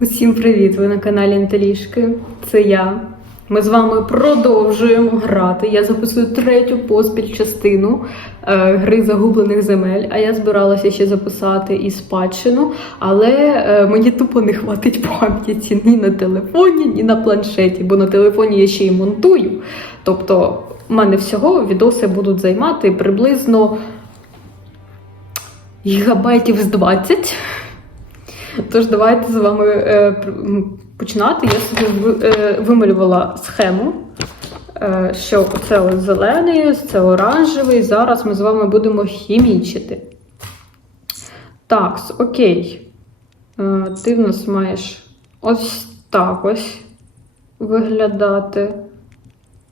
Усім привіт! Ви на каналі Анталішки. Це я. Ми з вами продовжуємо грати. Я записую третю поспіль частину е, гри загублених земель. А я збиралася ще записати і спадщину, але е, мені тупо не хватить пам'яті ні на телефоні, ні на планшеті, бо на телефоні я ще й монтую. Тобто, в мене всього відоси будуть займати приблизно гігабайтів з 20. Тож давайте з вами е, починати. Я собі е, вималювала схему, е, що це зелений, це оранжевий. Зараз ми з вами будемо хімічити. Так, окей. Е, ти в нас маєш ось так ось виглядати.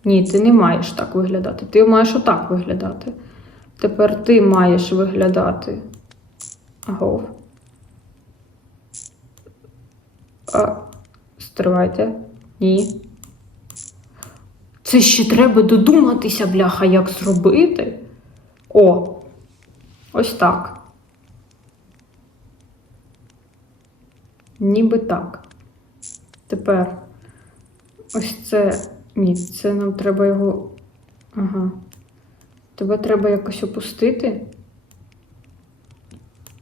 Ні, ти не маєш так виглядати. Ти маєш отак виглядати. Тепер ти маєш виглядати. Агов. А, стривайте. Ні. Це ще треба додуматися, бляха, як зробити. О, ось так. Ніби так. Тепер ось це. Ні, це нам треба його. Ага. Тебе треба якось опустити.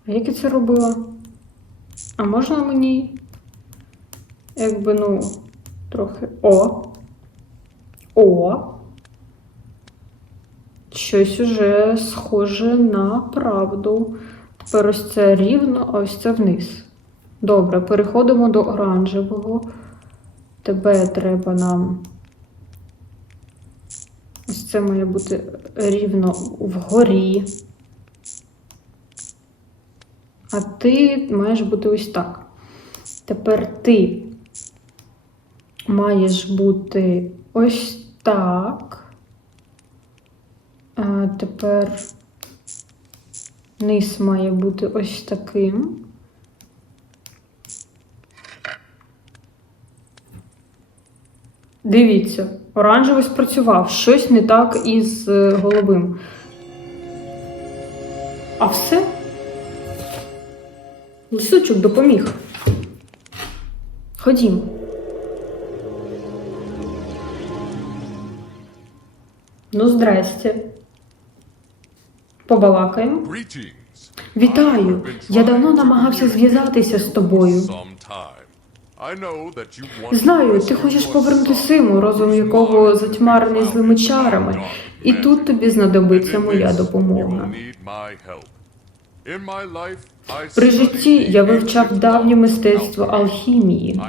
А як я це робила? А можна мені якби, ну, трохи. О. О. Щось уже схоже на правду. Тепер ось це рівно, а ось це вниз. Добре, переходимо до оранжевого. Тебе треба нам. Ось це має бути рівно вгорі. А ти маєш бути ось так. Тепер ти маєш бути ось так. А тепер низ має бути ось таким. Дивіться, оранжевий спрацював. Щось не так із е, голубим. А все? Лисичок допоміг. Ходімо. Ну, здрасте. Побалакаємо. Вітаю! Я давно намагався зв'язатися з тобою. Знаю, ти хочеш повернути симу, розум якого затьмарений злими чарами. І тут тобі знадобиться моя допомога. При житті я вивчав давнє мистецтво алхімії.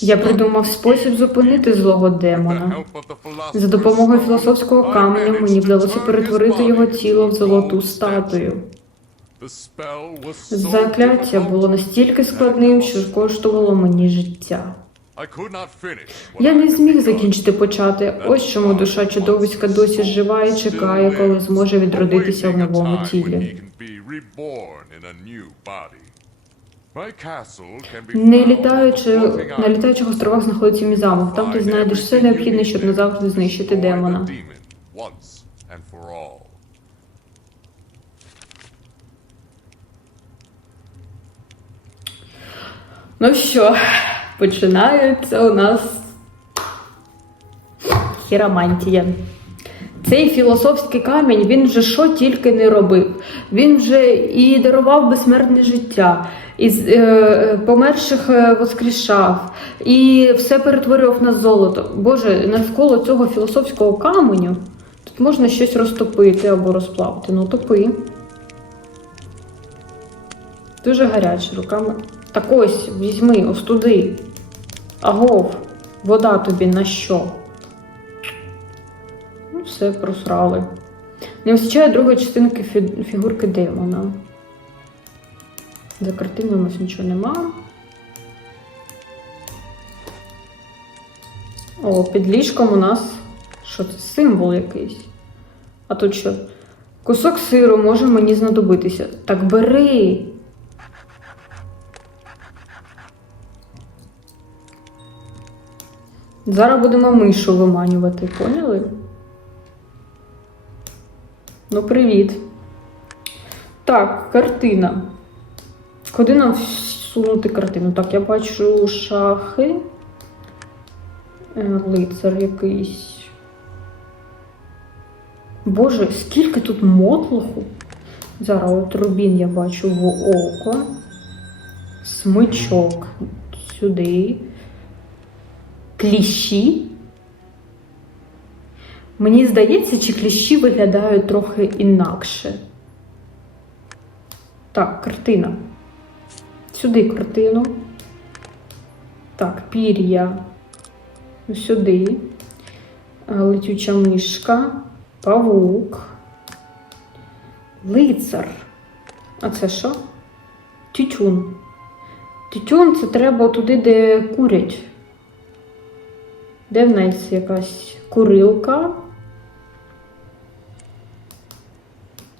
Я придумав спосіб зупинити злого демона. За допомогою філософського I каменя мені вдалося перетворити його тіло в золоту статую. Закляття було настільки складним, що коштувало мені життя. Я не зміг закінчити почати. Ось чому душа чудовиська досі жива і чекає, коли зможе відродитися в новому тілі. Не літаючи на літаючих островах знаходиться мій замок. Там ти знайдеш все необхідне, щоб назавжди знищити демона. Ну що, починається у нас хіромантія. Цей філософський камінь він вже що тільки не робив. Він вже і дарував безсмертне життя, і е, померших е, воскрішав, і все перетворював на золото. Боже, навколо цього філософського каменю тут можна щось розтопити або розплавити. Ну топи. Дуже гаряче руками. Так ось, візьми, остуди. Агов, вода тобі на що? Ну, все, просрали. Не вистачає другої частинки фі- фігурки демона. За картиною у нас нічого нема. О, під ліжком у нас. Що це? Символ якийсь. А тут що? Кусок сиру може мені знадобитися. Так бери. Зараз будемо мишу виманювати, поняли? Ну, привіт. Так, картина. Куди нам всунути картину. Так, я бачу шахи. Е, Лицар якийсь. Боже, скільки тут мотлоху. Зараз от рубін я бачу в око. Смичок сюди. Кліщі. Мені здається, чи кліщі виглядають трохи інакше. Так, картина. Сюди картину. Так, пір'я. Сюди. Е, Летюча мишка. Павук. Лицар. А це що? Тютюн. Тютюн це треба туди, де курять. Де в нас якась курилка?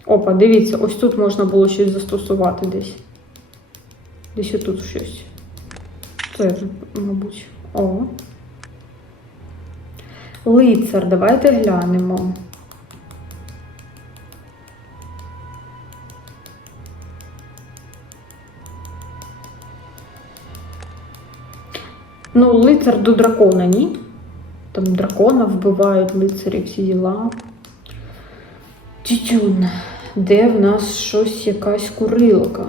Опа, дивіться, ось тут можна було щось застосувати десь. Десь отут щось. Це мабуть. О. Лицар, давайте глянемо. Ну, лицар до дракона, ні? Там дракона вбивають лицарі всі діла. Тютюн. Де в нас щось якась курилка?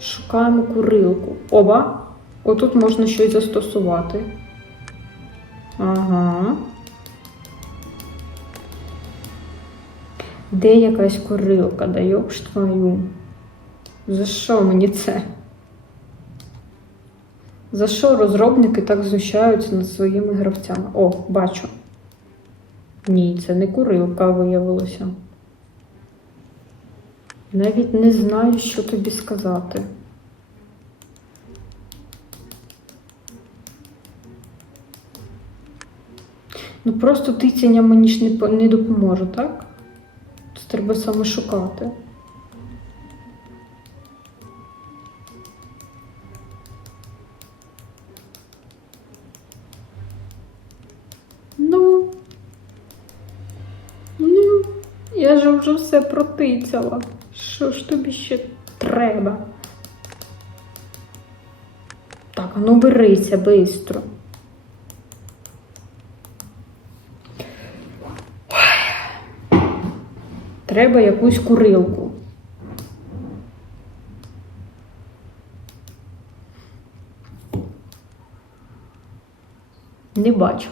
Шукаємо курилку. Оба. Отут можна щось застосувати. Ага. Де якась курилка? Да йоп ж твою. За що мені це? За що розробники так знущаються над своїми гравцями? О, бачу. Ні, це не курилка виявилося. Навіть не знаю, що тобі сказати. Ну просто тицяння мені ж не, допоможе, так? Це треба саме шукати. Вже все протицяла. Що ж тобі ще треба? Так, ну берися бистро. Треба якусь курилку. Не бачу.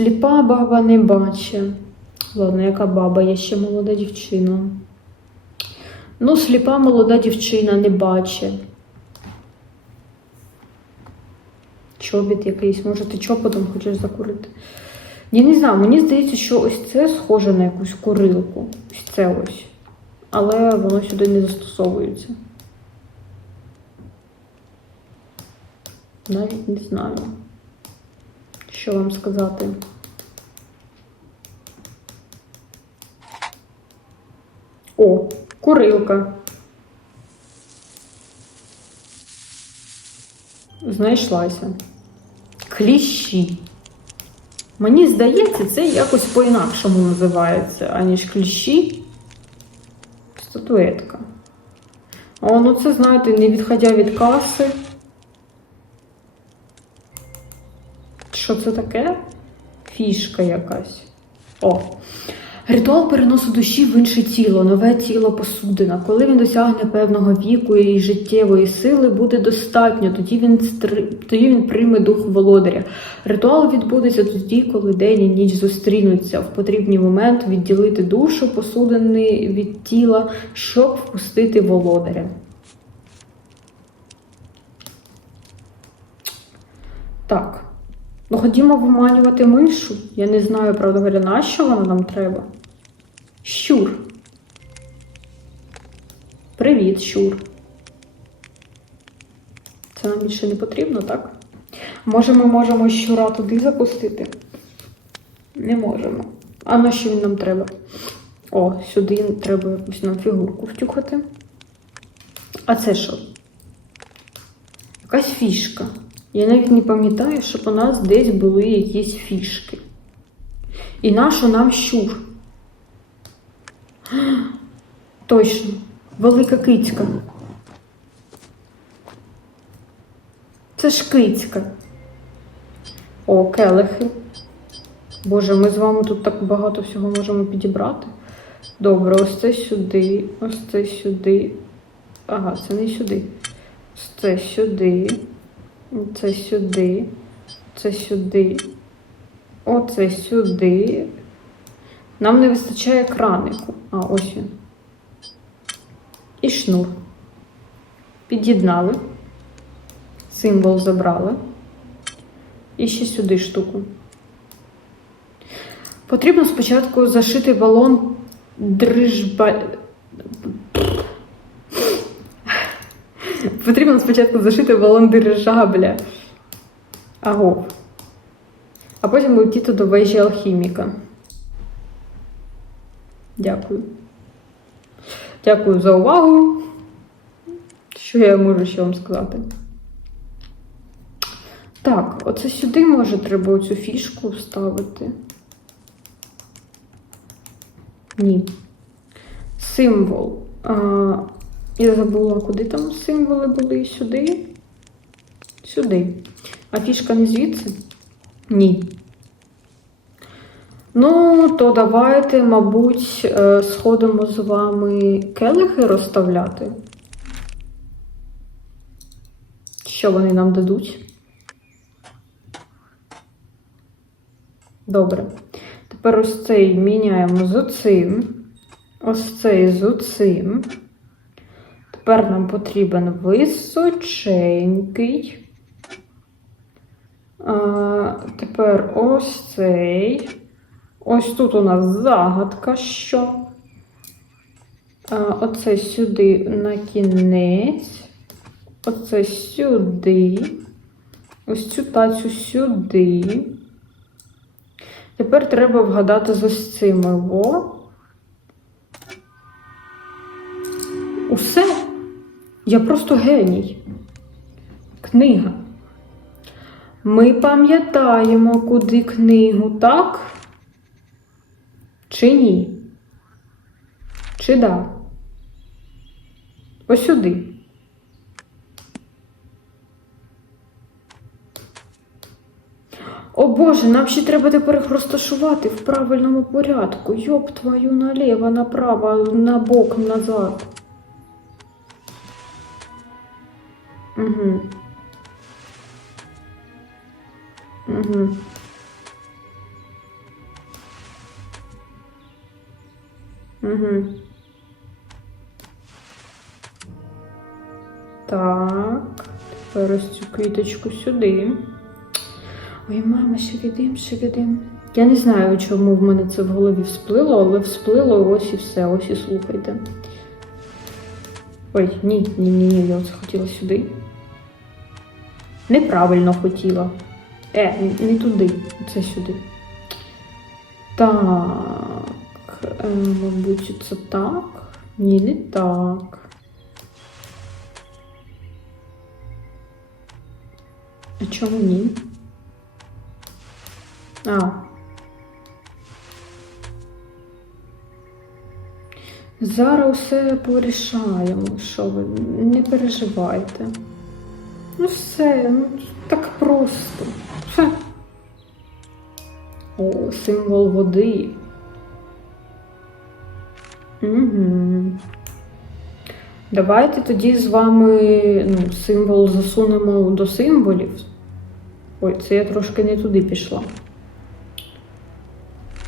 Сліпа баба не бачить. Ладно, яка баба, я ще молода дівчина. Ну, сліпа молода дівчина не бачить. Чобіт якийсь, може, ти чопотом хочеш закурити. Я не знаю, мені здається, що ось це схоже на якусь курилку. Ось це ось. Але воно сюди не застосовується. Навіть не знаю, що вам сказати. О, курилка. Знайшлася. Кліщі. Мені здається, це якось по-інакшому називається, аніж кліщі. Статуетка. О, ну це, знаєте, не відходя від каси. Що це таке? Фішка якась. О. Ритуал переносу душі в інше тіло, нове тіло посудина. Коли він досягне певного віку і життєвої сили буде достатньо, тоді він стри... тоді він прийме дух володаря. Ритуал відбудеться тоді, коли день і ніч зустрінуться в потрібний момент відділити душу посудини від тіла, щоб впустити володаря. Так. Ну, ходімо виманювати мишу. Я не знаю, правда говоря, на що вона нам треба. Щур. Привіт, щур. Це нам більше не потрібно, так? Може, ми можемо щура туди запустити? Не можемо. А на що він нам треба? О, сюди треба якусь нам фігурку втюхати. А це що? Якась фішка. Я навіть не пам'ятаю, щоб у нас десь були якісь фішки. І нашу нам щур. Точно. Велика кицька. Це ж кицька. О, келихи. Боже, ми з вами тут так багато всього можемо підібрати. Добре, ось це сюди, ось це сюди. Ага, це не сюди. Ось це сюди. Це сюди. Це сюди. Оце сюди. Нам не вистачає кранику. А, ось він. І шнур. Під'єднали. Символ забрали. І ще сюди штуку. Потрібно спочатку зашити балон дрижба. Потрібно спочатку зашити балон дирижабля. Агов. А потім летіти до вежі алхіміка. Дякую. Дякую за увагу. Що я можу ще вам сказати? Так, оце сюди може треба оцю фішку вставити. Ні. Символ. А, я забула, куди там символи були. Сюди. Сюди. А фішка не звідси? Ні. Ну, то давайте, мабуть, е, сходимо з вами келихи розставляти. Що вони нам дадуть? Добре. Тепер ось цей міняємо з оцим. Ось цей з оцим. Тепер нам потрібен височенький. А, тепер ось цей. Ось тут у нас загадка, що. А, оце сюди на кінець. Оце сюди. Ось цю тацю сюди. Тепер треба вгадати з ось цими. Во. Усе. Я просто геній. Книга. Ми пам'ятаємо, куди книгу, так? Чи ні? Чи да? Ось сюди. О Боже, нам ще треба тепер їх розташувати в правильному порядку. Йоп твою наліво, направо, на бок, назад. Угу. Угу. Угу. Так, тепер ось цю квіточку сюди. Ой, мама, шевідим, шевідим. Я не знаю, чому в мене це в голові всплило, але всплило ось і все, ось і слухайте. Ой, ні, ні, ні, ні, я оце хотіла сюди. Неправильно хотіла. Е, не туди, це сюди. Так, е, мабуть, це так. Ні, не так. А чому ні? А. Зараз усе порішаємо, що ви не переживайте. Ну все, ну так просто. Все. О, символ води. Угу. Давайте тоді з вами ну, символ засунемо до символів. Ой, це я трошки не туди пішла.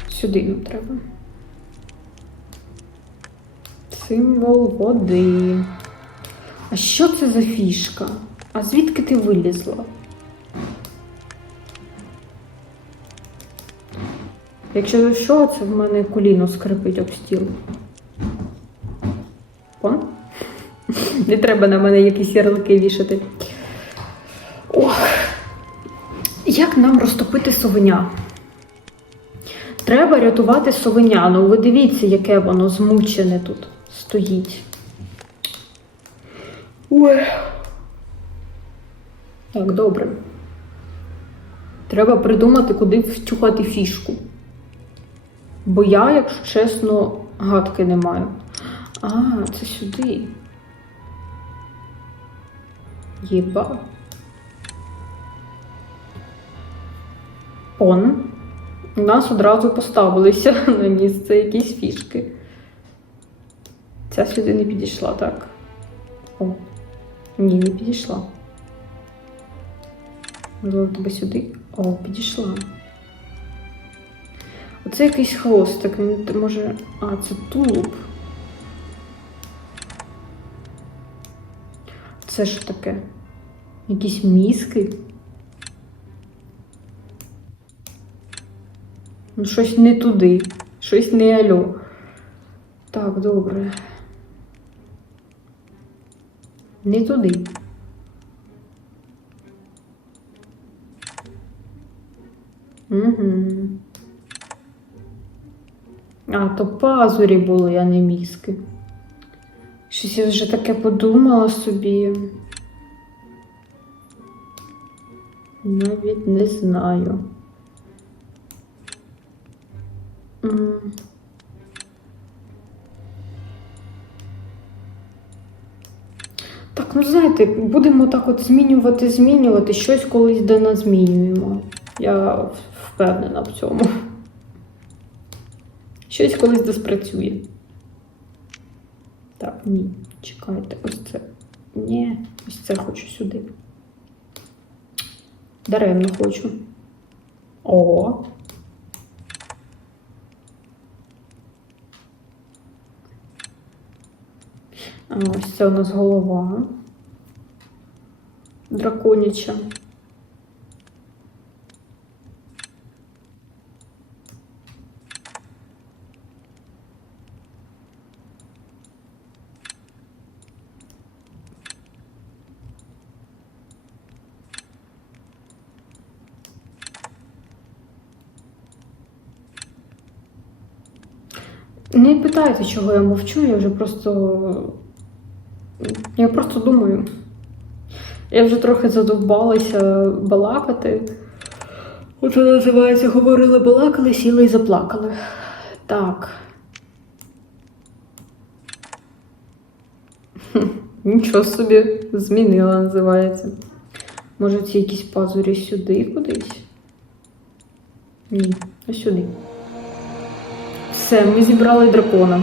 Сюди нам треба. Символ води. А що це за фішка? А звідки ти вилізла? Якщо що, це в мене коліно скрипить об стіл. О? Не треба на мене якісь ярлики вішати. Ох. Як нам розтопити совеня? Треба рятувати совеня. Ну, ви дивіться, яке воно змучене тут стоїть. Ой. Так, добре. Треба придумати, куди втюхати фішку. Бо я, якщо чесно, гадки не маю. А, це сюди. Єба. Он. У нас одразу поставилися на місце якісь фішки. Ця сюди не підійшла, так? О. Ні, не підійшла. Можливо, тебе сюди? О, підійшла. Оце якийсь хвостик. Він може. А, це тулуб. Це що таке? Якісь мізки? Ну, щось не туди. Щось не альо. Так, добре. Не туди. Угу. А, то пазурі були, а не мізки. Щось я вже таке подумала собі. Навіть не знаю. Так, ну знаєте, будемо так от змінювати, змінювати, щось колись де змінюємо. Я впевнена в цьому. Щось колись де спрацює. Так, ні, чекайте, ось це. Ні, ось це хочу сюди. Даремно хочу. О. Ось це у нас голова. Драконяча. Не питайте, чого я мовчу, я вже просто. Я просто думаю. Я вже трохи задовбалася балакати. Оце називається говорили, балакали, сіли і заплакали. Так. Нічого собі змінила, називається. Може, ці якісь пазурі сюди кудись? Ні, а сюди. Все, ми зібрали дракона.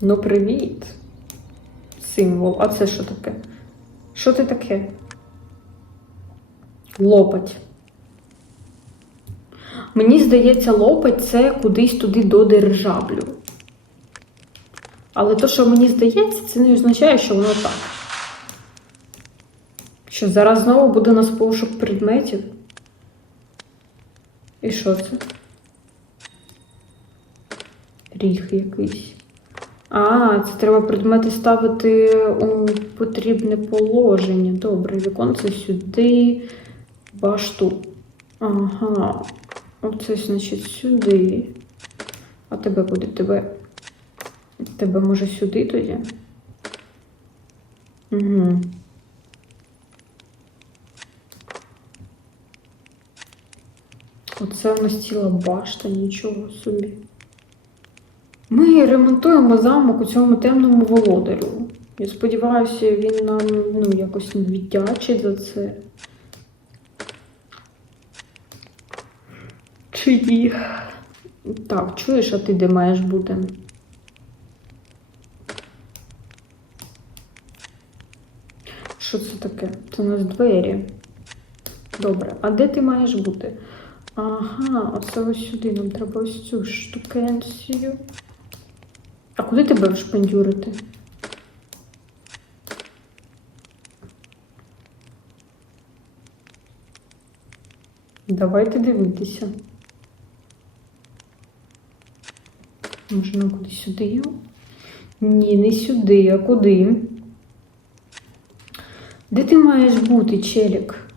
Ну, привіт. Символ. А це що таке? Що ти таке? Лопать. Мені здається, лопать це кудись туди до дирижаблю. Але то, що мені здається, це не означає, що воно так. Що зараз знову буде нас пошук предметів? І що це? Ріг якийсь. А, це треба предмети ставити у потрібне положення. Добре, віконце сюди, башту. Ага. Оце, значить, сюди. А тебе куди? Тебе. Тебе може сюди тоді? Угу. Оце у нас ціла башта, нічого собі. Ми ремонтуємо замок у цьому темному володарю. Я сподіваюся, він нам ну, якось віддячить за це. Чи ні? Так, чуєш, а ти де маєш бути? Що це таке? Це у нас двері. Добре, а де ти маєш бути? Ага, оце ось сюди. Нам треба ось цю штукенцію. А куди тебе вшпандюрити? Давайте дивитися. Може, нам куди сюди? Ні, не сюди, а куди? Де ти маєш бути, челік?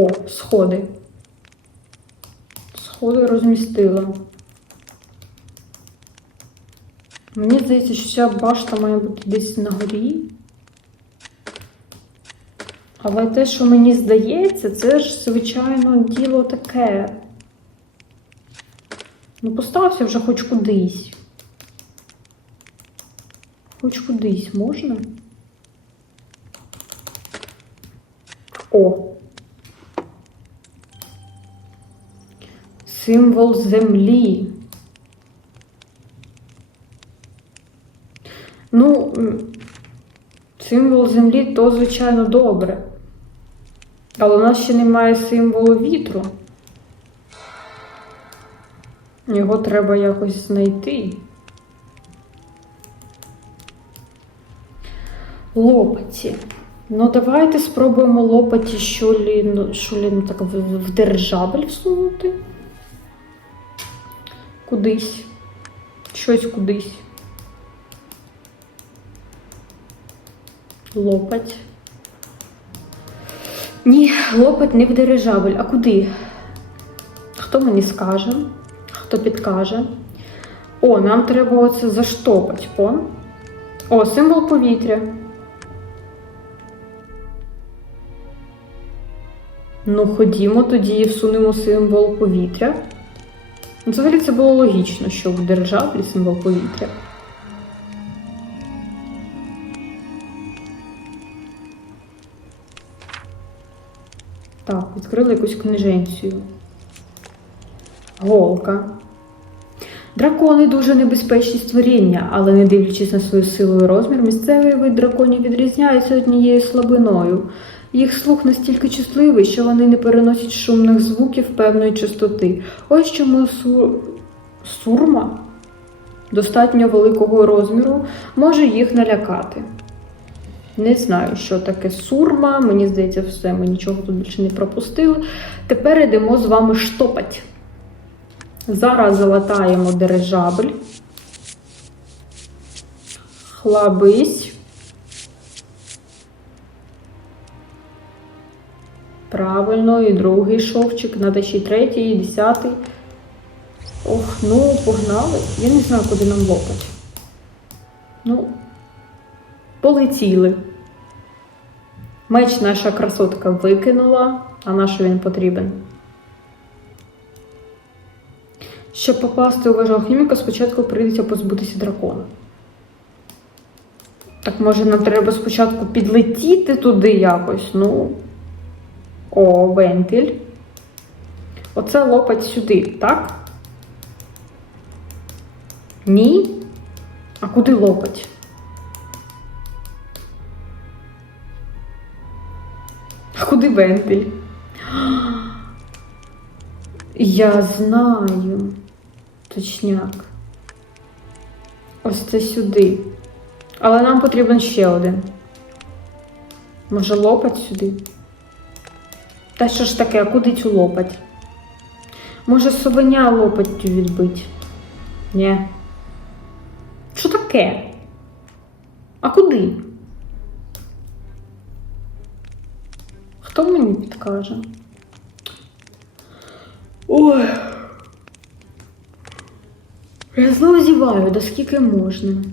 О, сходи. Сходи розмістила. Мені здається, що ця башта має бути десь на горі. Але те, що мені здається, це ж, звичайно, діло таке. Ну, постався вже хоч кудись. Хоч кудись можна? О. Символ землі. Ну, символ землі то, звичайно, добре. Але у нас ще немає символу вітру. Його треба якось знайти. Лопаті. Ну, давайте спробуємо лопаті щолі, щолі ну, так, в, в держабель всунути. Кудись. Щось кудись. Лопать. Ні, лопать не в дирижабель. А куди? Хто мені скаже? Хто підкаже? О, нам треба оце заштопати. О. О, символ повітря. Ну, ходімо, тоді всунемо символ повітря. Ну, Взагалі це було логічно, що в державі символ повітря. Так, відкрили якусь книженцію. Голка. Дракони дуже небезпечні створіння, але не дивлячись на свою силу і розмір, місцевий вид драконів відрізняється однією слабиною. Їх слух настільки чутливий, що вони не переносять шумних звуків певної частоти. Ось чому су... сурма достатньо великого розміру може їх налякати. Не знаю, що таке сурма. Мені здається, все, ми нічого тут більше не пропустили. Тепер йдемо з вами штопать. Зараз залатаємо дирижабль. Хлабись. Правильно, і другий шовчик, надо ще й третій, і десятий. Ох, ну, погнали. Я не знаю, куди нам лопать. Ну, полетіли. Меч наша красотка викинула, а на що він потрібен? Щоб попасти у вежу алхіміка, спочатку прийдеться позбутися дракона. Так може нам треба спочатку підлетіти туди якось, ну. О, вентиль. Оце лопать сюди, так? Ні? А куди лопать? А куди вентиль? Я знаю. Точняк. Ось це сюди. Але нам потрібен ще один. Може, лопать сюди? Та що ж таке, куди цю лопать? Може, совеня лопаттю відбить? Ні. Що таке? А куди? Хто мені підкаже? Ой. Я знову зіваю, да скільки можна.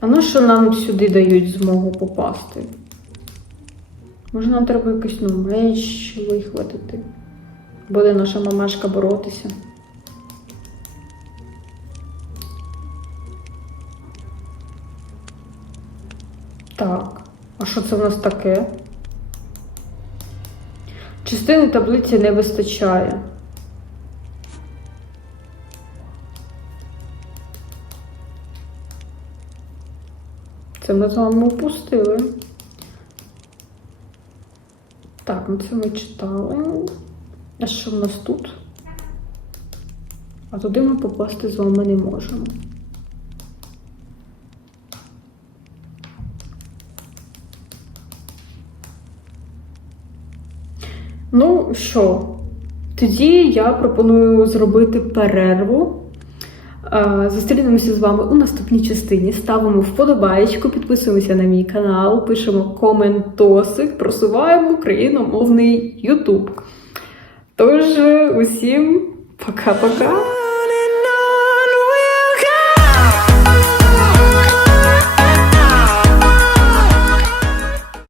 А ну що нам сюди дають змогу попасти? Може нам треба якийсь ну, меч вихватити? Буде наша мамашка боротися. Так, а що це в нас таке? Частини таблиці не вистачає. Це ми з вами упустили. Так, ну це ми читали. А що в нас тут? А туди ми попасти з вами не можемо. Ну що, тоді я пропоную зробити перерву. Зустрінемося з вами у наступній частині. Ставимо вподобаєчку, підписуємося на мій канал, пишемо коментоси, просуваємо україномовний Ютуб. Тож, усім пока-пока!